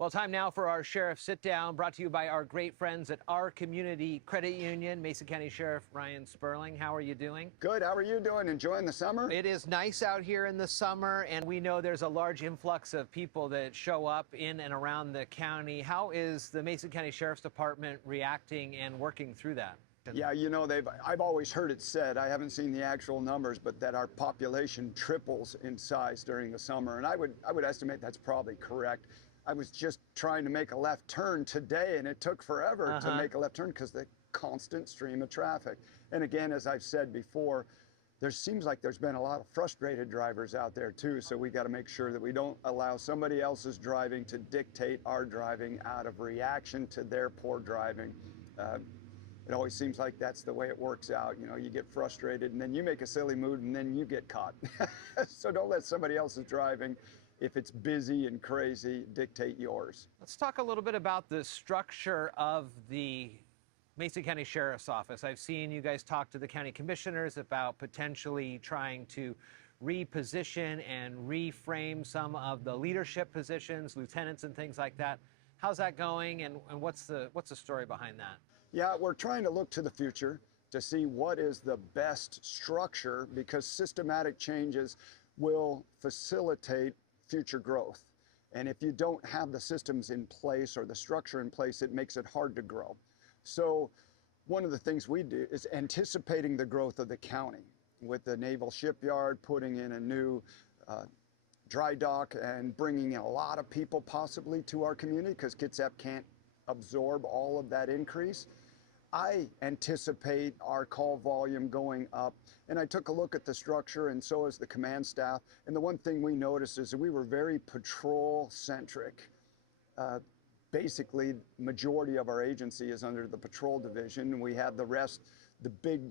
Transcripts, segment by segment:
Well, time now for our Sheriff Sit Down, brought to you by our great friends at Our Community Credit Union. Mason County Sheriff Ryan Spurling, how are you doing? Good. How are you doing? Enjoying the summer? It is nice out here in the summer, and we know there's a large influx of people that show up in and around the county. How is the Mason County Sheriff's Department reacting and working through that? Yeah, you know, I've always heard it said, I haven't seen the actual numbers, but that our population triples in size during the summer. And I would estimate that's probably correct. I was just trying to make a left turn today, and it took forever to make a left turn because the constant stream of traffic. And again, as I've said before, there seems like there's been a lot of frustrated drivers out there too. So we got to make sure that we don't allow somebody else's driving to dictate our driving out of reaction to their poor driving. It always seems like that's the way it works out. You know, you get frustrated and then you make a silly move and then you get caught. So don't let somebody else's driving, if it's busy and crazy, dictate yours. Let's talk a little bit about the structure of the Mason County Sheriff's Office. I've seen you guys talk to the county commissioners about potentially trying to reposition and reframe some of the leadership positions, lieutenants and things like that. How's that going, and what's the story behind that? Yeah, we're trying to look to the future to see what is the best structure, because systematic changes will facilitate future growth. And if you don't have the systems in place or the structure in place, it makes it hard to grow. So one of the things we do is anticipating the growth of the county with the naval shipyard, putting in a new dry dock and bringing in a lot of people possibly to our community because Kitsap can't absorb all of that increase. I anticipate our call volume going up, and I took a look at the structure, and so has the command staff. And the one thing we noticed is that we were very patrol-centric. Basically, majority of our agency is under the patrol division. We have the rest, the big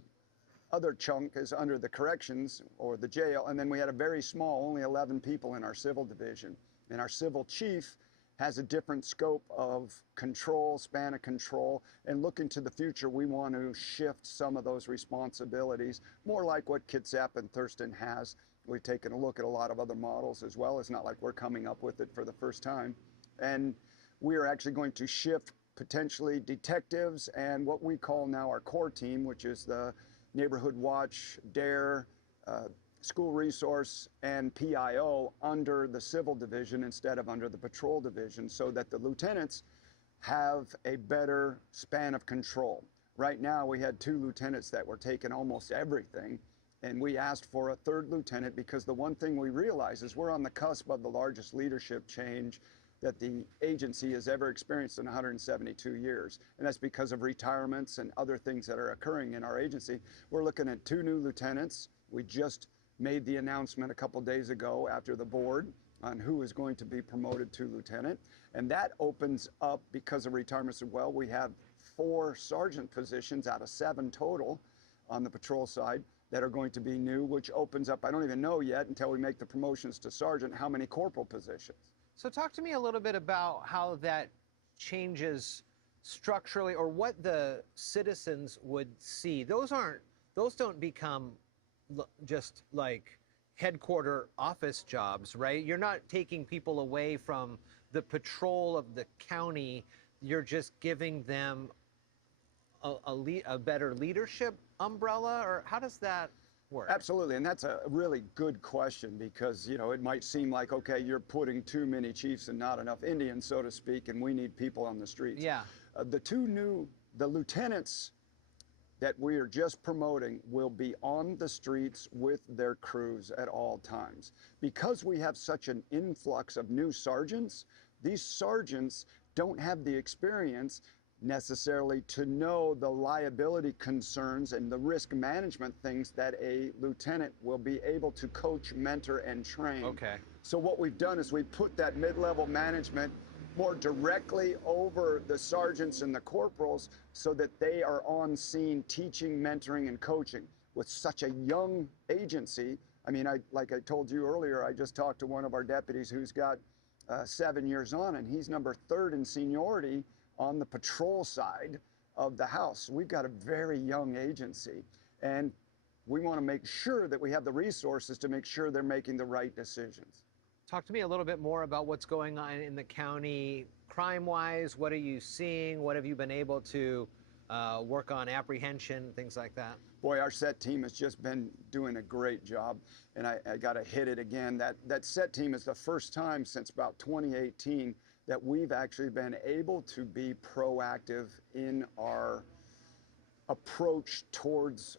other chunk is under the corrections or the jail, and then we had a very small, only 11 people in our civil division. And our civil chief has a different scope of control, span of control, and looking to the future, we want to shift some of those responsibilities, more like what Kitsap and Thurston has. We've taken a look at a lot of other models as well. It's not like we're coming up with it for the first time. And we are actually going to shift potentially detectives and what we call now our core team, which is the Neighborhood Watch, DARE, School Resource, and PIO under the Civil Division instead of under the Patrol Division, so that the lieutenants have a better span of control. Right now, we had 2 lieutenants that were taking almost everything, and we asked for a 3rd lieutenant because the one thing we realize is we're on the cusp of the largest leadership change that the agency has ever experienced in 172 years. And that's because of retirements and other things that are occurring in our agency. We're looking at 2 new lieutenants. We just made the announcement a couple days ago after the board on who is going to be promoted to lieutenant. And that opens up, because of retirements as well, we have 4 sergeant positions out of 7 total on the patrol side that are going to be new, which opens up, I don't even know yet until we make the promotions to sergeant, how many corporal positions. So talk to me a little bit about how that changes structurally, or what the citizens would see. Those don't become just like headquarter office jobs, right? You're not taking people away from the patrol of the county. You're just giving them a better leadership umbrella, or how does that work? Absolutely, and that's a really good question, because, you know, it might seem like, okay, you're putting too many chiefs and not enough Indians, so to speak, and we need people on the streets. Yeah. The lieutenants that we are just promoting will be on the streets with their crews at all times. Because we have such an influx of new sergeants, these sergeants don't have the experience necessarily to know the liability concerns and the risk management things that a lieutenant will be able to coach, mentor, and train. Okay. So what we've done is we put that mid-level management more directly over the sergeants and the corporals, so that they are on scene teaching, mentoring, and coaching. With such a young agency, I mean, like I told you earlier, I just talked to one of our deputies who's got 7 years on, and he's number 3rd in seniority on the patrol side of the house. We've got a very young agency, and we want to make sure that we have the resources to make sure they're making the right decisions. Talk to me a little bit more about what's going on in the county crime-wise. What are you seeing? What have you been able to work on, apprehension, things like that? Boy, our set team has just been doing a great job, and I got to hit it again. That set team is the first time since about 2018 that we've actually been able to be proactive in our approach towards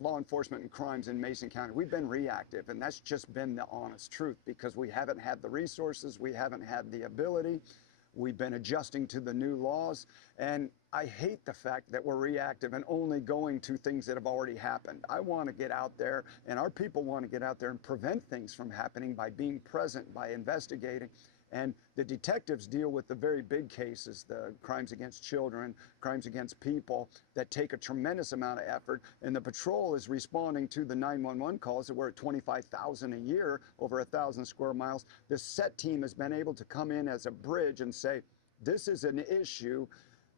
law enforcement and crimes in Mason County. We've been reactive, and that's just been the honest truth, because we haven't had the resources, we haven't had the ability. We've been adjusting to the new laws, and I hate the fact that we're reactive and only going to things that have already happened. I want to get out there, and our people want to get out there and prevent things from happening by being present, by investigating. And the detectives deal with the very big cases, the crimes against children, crimes against people, that take a tremendous amount of effort. And the patrol is responding to the 911 calls that we're at 25,000 a year, over 1,000 square miles. The set team has been able to come in as a bridge and say, this is an issue.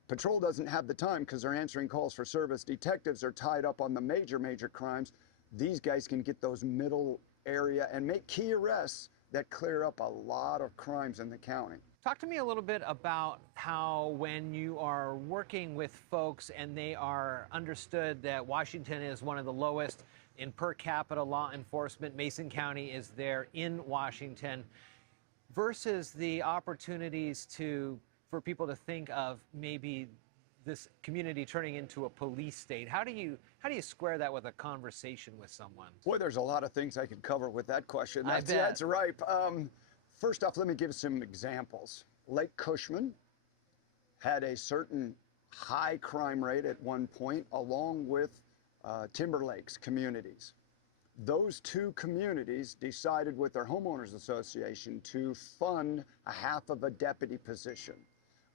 Patrol doesn't have the time because they're answering calls for service. Detectives are tied up on the major crimes. These guys can get those middle area and make key arrests that clear up a lot of crimes in the county. Talk to me a little bit about how, when you are working with folks and they are understood that Washington is one of the lowest in per capita law enforcement, Mason County is there in Washington, versus the opportunities for people to think of maybe this community turning into a police state. How do you square that with a conversation with someone? Boy, there's a lot of things I could cover with that question. I bet. That's right. First off, let me give some examples. Lake Cushman had a certain high crime rate at one point, along with Timber Lakes communities. Those two communities decided with their homeowners association to fund a half of a deputy position,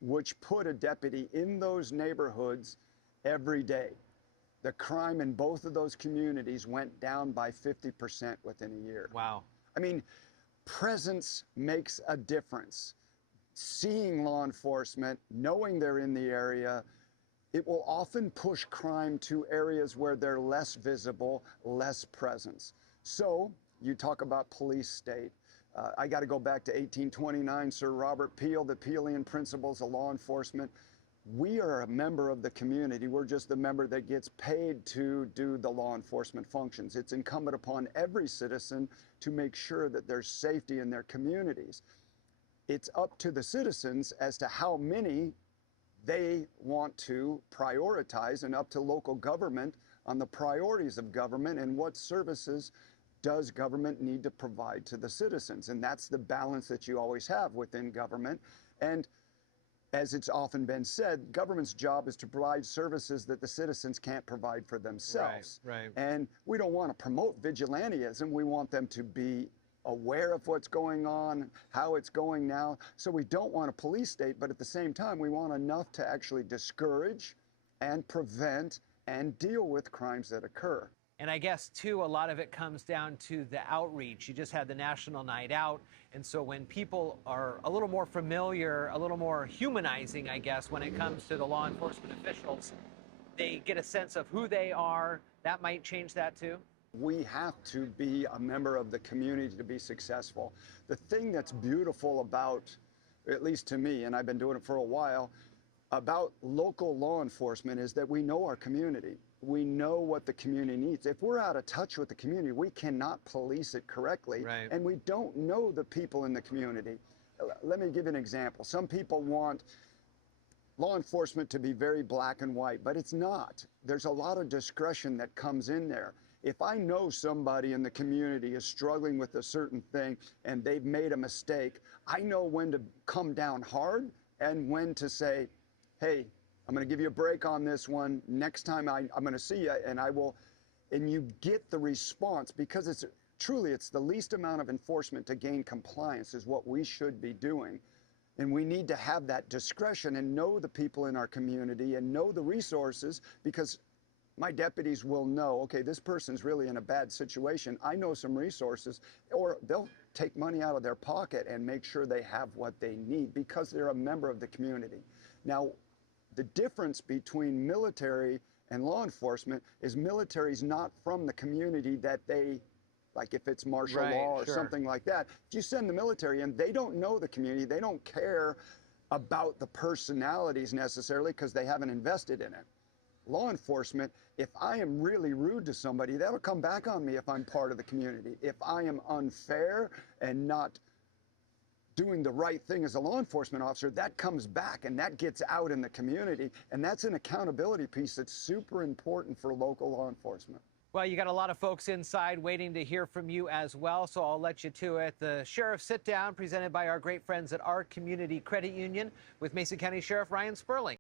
which put a deputy in those neighborhoods every day. The crime in both of those communities went down by 50% within a year. Wow. I mean, presence makes a difference. Seeing law enforcement, knowing they're in the area, it will often push crime to areas where they're less visible, less presence. So you talk about police state. I got to go back to 1829, Sir Robert Peel, the Peelian Principles of Law Enforcement. We are a member of the community. We're just the member that gets paid to do the law enforcement functions. It's incumbent upon every citizen to make sure that there's safety in their communities. It's up to the citizens as to how many they want to prioritize, and up to local government on the priorities of government and what services does government need to provide to the citizens. And that's the balance that you always have within government. And as it's often been said, government's job is to provide services that the citizens can't provide for themselves. Right. And we don't want to promote vigilantism. We want them to be aware of what's going on, how it's going now. So we don't want a police state, but at the same time, we want enough to actually discourage and prevent and deal with crimes that occur. And I guess, too, a lot of it comes down to the outreach. You just had the National Night Out. And so when people are a little more familiar, a little more humanizing, I guess, when it comes to the law enforcement officials, they get a sense of who they are. That might change that, too. We have to be a member of the community to be successful. The thing that's beautiful about, at least to me, and I've been doing it for a while, about local law enforcement is that we know our community. We know what the community needs. If we're out of touch with the community, we cannot police it correctly. Right. And we don't know the people in the community. Let me give you an example. Some people want law enforcement to be very black and white, but it's not. There's a lot of discretion that comes in there. If I know somebody in the community is struggling with a certain thing and they've made a mistake, I know when to come down hard and when to say, hey, I'm going to give you a break on this one. Next time I'm going to see you, and I will. And you get the response, because it's the least amount of enforcement to gain compliance is what we should be doing. And we need to have that discretion and know the people in our community and know the resources, because my deputies will know, okay, this person's really in a bad situation. I know some resources, or they'll take money out of their pocket and make sure they have what they need because they're a member of the community. Now, the difference between military and law enforcement is military's not from the community that they like if it's martial Right, law or sure. something like that. If you send the military in, they don't know the community, they don't care about the personalities necessarily because they haven't invested in it. Law enforcement, if I am really rude to somebody, that'll come back on me if I'm part of the community. If I am unfair and not doing the right thing as a law enforcement officer, that comes back and that gets out in the community. And that's an accountability piece that's super important for local law enforcement. Well, you got a lot of folks inside waiting to hear from you as well, so I'll let you to it. The Sheriff Sit Down, presented by our great friends at Our Community Credit Union with Mason County Sheriff Ryan Spurling.